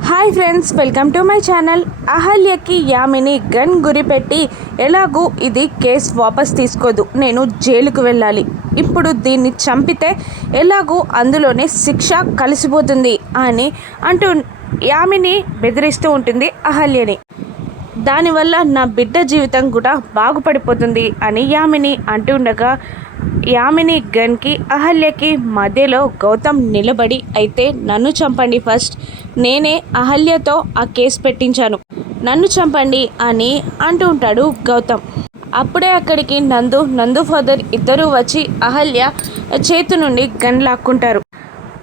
Hi friends, welcome to my channel. అహల్యకి Yamini gun గురిపెట్టి ఎలాగూ ఇది కేసు వాపస్ తీసుకోదు, నేను జైలుకు వెళ్ళాలి, ఇప్పుడు దీన్ని చంపితే ఎలాగూ అందులోనే శిక్ష కలిసిపోతుంది అని అంటూ యామిని బెదిరిస్తూ ఉంటుంది అహల్యని. దానివల్ల నా బిడ్డ జీవితం కూడా బాగుపడిపోతుంది అని యామిని అంటుండగా యామిని గన్కి అహల్యకి మధ్యలో గౌతమ్ నిలబడి, అయితే నన్ను చంపండి ఫస్ట్, నేనే అహల్యతో ఆ కేసు పెట్టించాను, నన్ను చంపండి అని అంటూ ఉంటాడు గౌతమ్. అప్పుడే అక్కడికి నందు ఫాదర్ ఇద్దరూ వచ్చి అహల్య చేతి నుండి గన్ లాక్కుంటారు.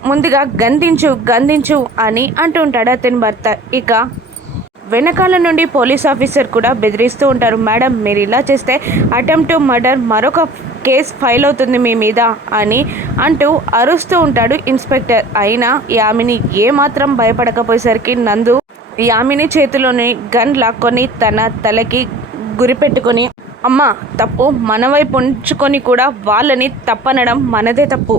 ముందుగా గందించు అని అంటూ ఉంటాడు అతని భర్త. ఇక వెనకాల నుండి పోలీస్ ఆఫీసర్ కూడా బెదిరిస్తూ ఉంటారు. మేడం, మీరు ఇలా చేస్తే అటెంప్ట్ టు మర్డర్ మరొక కేసు ఫైల్ అవుతుంది మీ మీద అని అంటూ అరుస్తూ ఉంటాడు ఇన్స్పెక్టర్. అయినా యామిని ఏమాత్రం భయపడకపోయేసరికి నందు యామిని చేతిలోని గన్ లాక్కొని తన తలకి గురిపెట్టుకొని, అమ్మ, తప్పు మన వైపు ఉంచుకొని కూడా వాళ్ళని తప్పనడం మనదే తప్పు,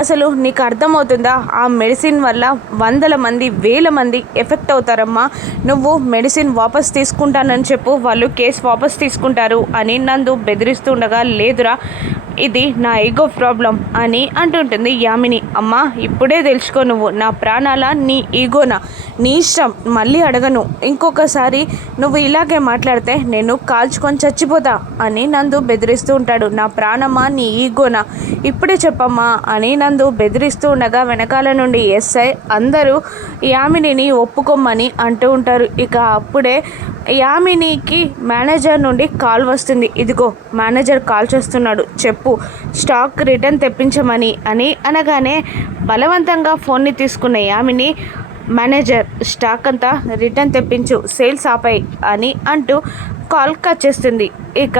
అసలు నీకు అర్థమవుతుందా? ఆ మెడిసిన్ వల్ల వందల మంది వేల మంది ఎఫెక్ట్ అవుతారమ్మా, నువ్వు మెడిసిన్ వాపస్ తీసుకుంటానని చెప్పు, వాళ్ళు కేసు వాపస్ తీసుకుంటారు అని నందు బెదిరిస్తూ ఉండగా, లేదురా, ఇది నా ఈగో ప్రాబ్లం అని అంటుంటుంది యామిని. అమ్మా, ఇప్పుడే తెలుసుకో, నువ్వు నా ప్రాణాల నీ ఈగోనా, నీ ఇష్టం, మళ్ళీ అడగను, ఇంకొకసారి నువ్వు ఇలాగే మాట్లాడితే నేను కాల్చుకొని చచ్చిపోతా అని నందు బెదిరిస్తూ ఉంటాడు. నా ప్రాణమా నీ ఈగోనా, ఇప్పుడే చెప్పమ్మా అని నందు బెదిరిస్తూ ఉండగా వెనకాల నుండి ఎస్ఐ అందరూ యామినిని ఒప్పుకోమని అంటూ ఉంటారు. ఇక అప్పుడే యామినికి మేనేజర్ నుండి కాల్ వస్తుంది. ఇదిగో మేనేజర్ కాల్ చేస్తున్నాడు, చెప్పు, స్టాక్ రిటర్న్ తెప్పించమని అని అనగానే బలవంతంగా ఫోన్ని తీసుకున్న యామిని, మేనేజర్, స్టాక్ అంతా రిటర్న్ తెప్పించు, సేల్స్ ఆపాయి అని అంటూ కాల్ కట్ చేస్తుంది. ఇక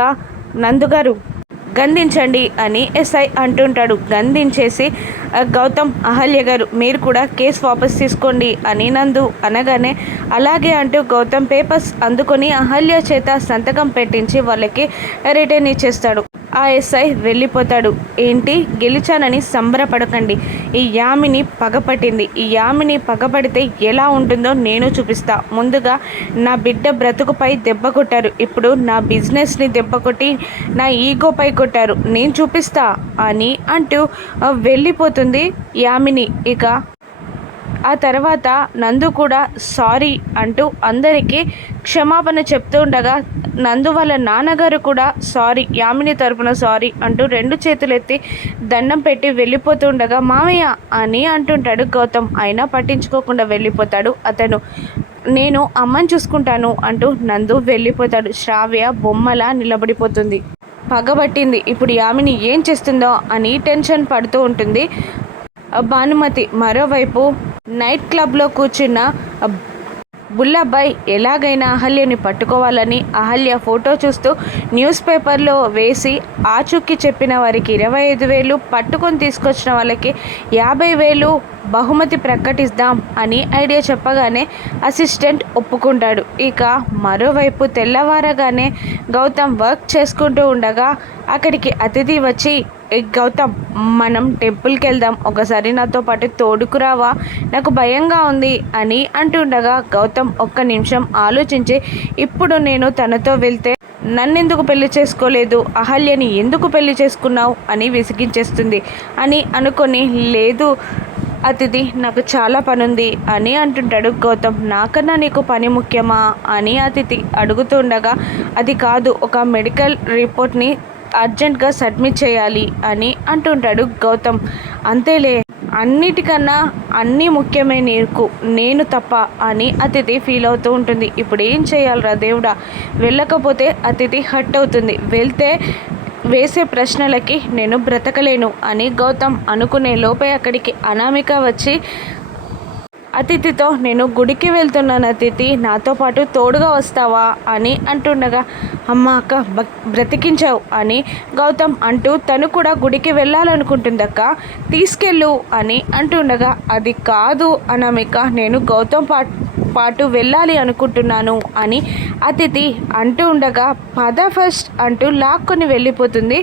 నందుగారు గందించండి అని ఎస్ఐ అంటుంటాడు. గందించేసి, గౌతమ్, అహల్య గారు, మీరు కూడా కేసు వాపస్ తీసుకోండి అని నందు అనగానే అలాగే అంటూ గౌతమ్ పేపర్స్ అందుకొని అహల్య చేత సంతకం పెట్టించి వాళ్ళకి రిటర్న్ ఇచ్చేస్తాడు. ఆ ఎస్ఐ వెళ్ళిపోతాడు. ఏంటి, గెలిచానని సంబరపడకండి, ఈ యామిని పగపట్టింది, ఈ యామిని పగపడితే ఎలా ఉంటుందో నేను చూపిస్తా, ముందుగా నా బిడ్డ బ్రతుకుపై దెబ్బ కొట్టారు, ఇప్పుడు నా బిజినెస్ని దెబ్బ కొట్టి నా ఈగోపై కొట్టారు, నేను చూపిస్తా అని అంటూ వెళ్ళిపోతుంది యామిని. ఇక ఆ తర్వాత నందు కూడా సారీ అంటూ అందరికీ క్షమాపణ చెప్తూ ఉండగా నందు వాళ్ళ నాన్నగారు కూడా సారీ, యామిని తరపున సారీ అంటూ రెండు చేతులు ఎత్తి దండం పెట్టి వెళ్ళిపోతూ ఉండగా, మామయ్య అని అంటుంటాడు గౌతమ్. అయినా పట్టించుకోకుండా వెళ్ళిపోతాడు అతను. నేను అమ్మని చూసుకుంటాను అంటూ నందు వెళ్ళిపోతాడు. శ్రావ్య బొమ్మలా నిలబడిపోతుంది. పగబట్టింది, ఇప్పుడు యామిని ఏం చేస్తుందో అని టెన్షన్ పడుతూ ఉంటుంది భానుమతి. మరోవైపు నైట్ క్లబ్లో కూర్చున్న బుల్లబ్బాయి ఎలాగైనా అహల్యని పట్టుకోవాలని అహల్య ఫోటో చూస్తూ న్యూస్ పేపర్లో వేసి ఆచూకీ చెప్పిన వారికి 25,000, పట్టుకొని తీసుకొచ్చిన వాళ్ళకి 50,000 బహుమతి ప్రకటిద్దాం అని ఐడియా చెప్పగానే అసిస్టెంట్ ఒప్పుకుంటాడు. ఇక మరోవైపు తెల్లవారగానే గౌతమ్ వర్క్ చేసుకుంటూ ఉండగా అక్కడికి అతిథి వచ్చి, గౌతమ్, మనం టెంపుల్కి వెళ్దాం, ఒకసారి నాతో పాటు తోడుకురావా, నాకు భయంగా ఉంది అని అంటుండగా గౌతమ్ ఒక్క నిమిషం ఆలోచించి, ఇప్పుడు నేను తనతో వెళ్తే నన్నెందుకు పెళ్లి చేసుకోలేదు, అహల్యని ఎందుకు పెళ్లి చేసుకున్నావు అని విసిగించేస్తుంది అని అనుకొని, లేదు అతిథి, నాకు చాలా పనుంది అని అంటుంటాడు గౌతమ్. నాకన్నా నీకు పని ముఖ్యమా అని అతిథి అడుగుతుండగా, అది కాదు, ఒక మెడికల్ రిపోర్ట్ని అర్జెంట్గా సబ్మిట్ చేయాలి అని అంటుంటాడు గౌతమ్. అంతేలే, అన్నిటికన్నా అన్నీ ముఖ్యమే నీకు, నేను తప్ప అని అతిథి ఫీల్ అవుతూ ఉంటుంది. ఇప్పుడు ఏం చేయాలరా దేవుడా, వెళ్ళకపోతే అతిథి హర్ట్ అవుతుంది, వెళ్తే వేసే ప్రశ్నలకి నేను బ్రతకలేను అని గౌతమ్ అనుకునే లోపే అక్కడికి అనామిక వచ్చి అతిథితో, నేను గుడికి వెళ్తున్నాను అతిథి, నాతో పాటు తోడుగా వస్తావా అని అంటుండగా, అమ్మ, అక్క, బ్రతికించావు అని గౌతమ్ అంటూ తను కూడా గుడికి వెళ్ళాలనుకుంటుందక్క, తీసుకెళ్ళు అని అంటుండగా, అది కాదు అనామిక, నేను గౌతమ్ పాటు వెళ్ళాలి అనుకుంటున్నాను అని అతిథి అంటూ ఉండగా, పద ఫస్ట్ అంటూ లాక్కొని వెళ్ళిపోతుంది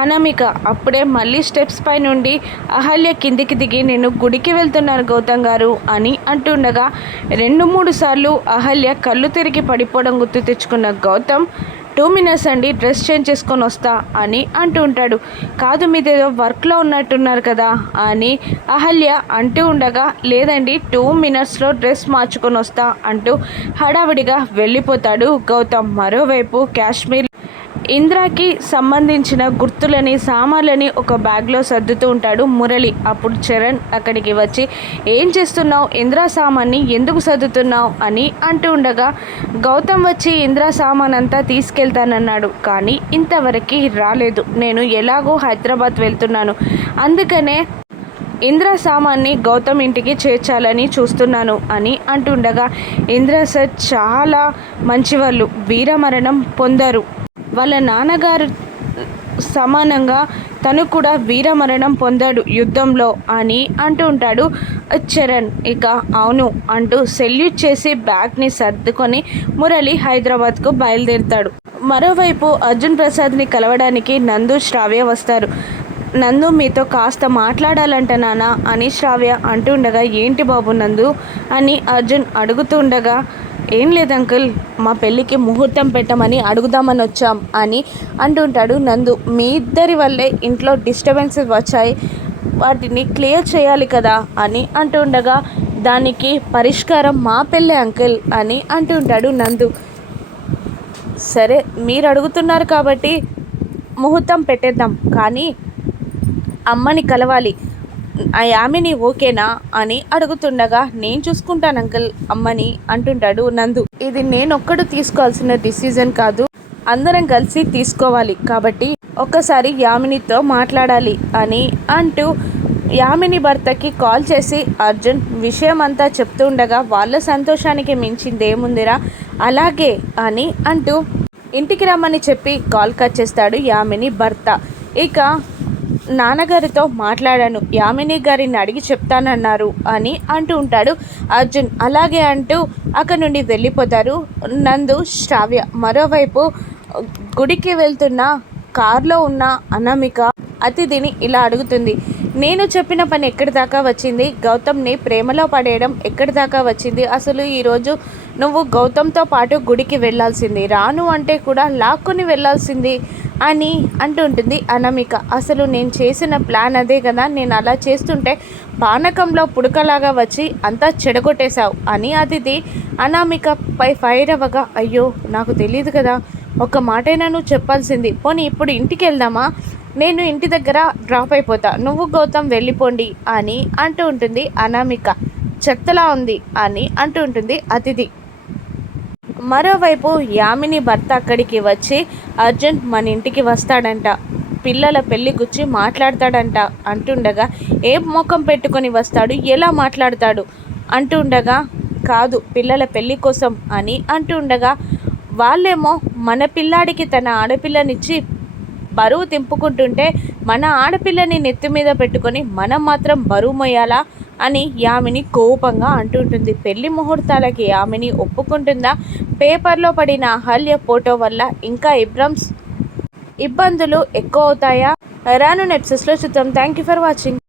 అనామిక అప్పుడే మళ్ళీ స్టెప్స్ పై నుండి అహల్య కిందికి దిగి నేను గుడికి వెళ్తున్నాను గౌతమ్ గారు అని అంటుండగా 2-3 సార్లు అహల్య కళ్ళు తిరిగి పడిపోవడం గుర్తు తెచ్చుకున్న గౌతమ్ 2 మినిట్స్ అండి, డ్రెస్ చేంజ్ చేసుకొని వస్తా అని అంటూ ఉంటాడు. కాదు మీదేదో వర్క్లో ఉన్నట్టున్నారు కదా అని అహల్య అంటూ ఉండగా లేదండి 2 మినిట్స్లో డ్రెస్ మార్చుకొని వస్తా అంటూ హడావిడిగా వెళ్ళిపోతాడు గౌతమ్. మరోవైపు కాశ్మీర్ ఇంద్రాకి సంబంధించిన గుర్తులని సామాన్లని ఒక బ్యాగ్లో సర్దుతూ ఉంటాడు మురళి. అప్పుడు చరణ్ అక్కడికి వచ్చి ఏం చేస్తున్నావు, ఇంద్రా సామాన్ని ఎందుకు సర్దుతున్నావు అని అంటూ ఉండగా గౌతమ్ వచ్చి ఇంద్రా సామాన్ అంతా తీసుకెళ్తానన్నాడు కానీ ఇంతవరకు రాలేదు, నేను ఎలాగో హైదరాబాద్ వెళ్తున్నాను, అందుకనే ఇంద్రా సామాన్ని గౌతమ్ ఇంటికి చేర్చాలని చూస్తున్నాను అని అంటుండగా ఇంద్రా సార్ చాలా మంచివాళ్ళు, వీరమరణం పొందారు, వాళ్ళ నాన్నగారు సమానంగా తను కూడా వీరమరణం పొందాడు యుద్ధంలో అని అంటూ ఉంటాడు చరణ్. ఇక అవును అంటూ సెల్యూట్ చేసి బ్యాగ్ని సర్దుకొని మురళి హైదరాబాద్కు బయలుదేరుతాడు. మరోవైపు అర్జున్ ప్రసాద్ని కలవడానికి నందు శ్రావ్య వస్తారు. నందు మీతో కాస్త మాట్లాడాలంట నాన్న అని శ్రావ్య అంటుండగా ఏంటి బాబు నందు అని అర్జున్ అడుగుతుండగా ఏం లేదు అంకుల్, మా పెళ్ళికి ముహూర్తం పెట్టమని అడుగుదామని వచ్చాం అని అంటుంటాడు నందు. మీ ఇద్దరి వల్లే ఇంట్లో డిస్టర్బెన్సెస్ వచ్చాయి, వాటిని క్లియర్ చేయాలి కదా అని అంటుండగా దానికి పరిష్కారం మా పెళ్ళే అంకుల్ అని అంటుంటాడు నందు. సరే మీరు అడుగుతున్నారు కాబట్టి ముహూర్తం పెట్టేద్దాం, కానీ అమ్మని కలవాలి, ఆ యామిని ఓకేనా అని అడుగుతుండగా నేను చూసుకుంటాను అంకుల్ అమ్మని అంటుంటాడు నందు. ఇది నేనొక్కడు తీసుకోవాల్సిన డిసిజన్ కాదు, అందరం కలిసి తీసుకోవాలి, కాబట్టి ఒక్కసారి యామినితో మాట్లాడాలి అని అంటూ యామిని భర్తకి కాల్ చేసి అర్జున్ విషయం అంతా చెప్తుండగా వాళ్ళ సంతోషానికి మించిందేముందిరా అలాగే అని అంటూ ఇంటికి రమ్మని చెప్పి కాల్ కట్ చేస్తాడు యామిని భర్త. ఇక నాన్నగారితో మాట్లాడాను, యామిని గారిని అడిగి చెప్తానన్నారు అని అంటూ ఉంటాడు అర్జున్. అలాగే అంటూ అక్కడి నుండి వెళ్ళిపోతారు నందు శ్రావ్య. మరోవైపు గుడికి వెళ్తున్న కారులో ఉన్న అనామిక అతిథిని ఇలా అడుగుతుంది, నేను చెప్పిన పని ఎక్కడి దాకా వచ్చింది, గౌతమ్ని ప్రేమలో పడేయడం ఎక్కడి దాకా వచ్చింది, అసలు ఈరోజు నువ్వు గౌతమ్తో పాటు గుడికి వెళ్ళాల్సింది, రాను అంటే కూడా లాక్కొని వెళ్ళాల్సింది అని అంటుంటుంది అనామిక. అసలు నేను చేసిన ప్లాన్ అదే కదా, నేను అలా చేస్తుంటే పానకంలో పుడకలాగా వచ్చి అంతా చెడగొట్టేశావు అని అతిథి అనామికపై ఫైర్ అవ్వగా అయ్యో నాకు తెలియదు కదా, ఒక మాటైనా నువ్వు చెప్పాల్సింది, పోనీ ఇప్పుడు ఇంటికి వెళ్దామా, నేను ఇంటి దగ్గర డ్రాప్ అయిపోతా, నువ్వు గౌతమ్ వెళ్ళిపోండి అని అంటూ ఉంటుంది అనామిక. చెత్తలా ఉంది అని అంటూ ఉంటుంది అతిథి. మరోవైపు యామిని భర్త అక్కడికి వచ్చి అర్జున్ మన ఇంటికి వస్తాడంట, పిల్లల పెళ్లి గురించి మాట్లాడతాడంట అంటుండగా ఏ ముఖం పెట్టుకొని వస్తాడు, ఎలా మాట్లాడతాడు అంటుండగా కాదు పిల్లల పెళ్లి కోసం అని అంటుండగా వాళ్ళేమో మన పిల్లాడికి తన ఆడపిల్లనిచ్చి బరువు తింపుకుంటుంటే మన ఆడపిల్లని నెత్తి మీద పెట్టుకొని మనం మాత్రం బరువు మొయ్యాలా అని యామిని కోపంగా అంటుంటుంది. పెళ్లి ముహూర్తాలకి యామిని ఒప్పుకుంటుందా, పేపర్లో పడిన అహల్య ఫోటో వల్ల ఇంకా ఇబ్బందులు ఎక్కువ అవుతాయా? రాను ఎపిసోడ్స్లో చూద్దాం. Thank you for watching.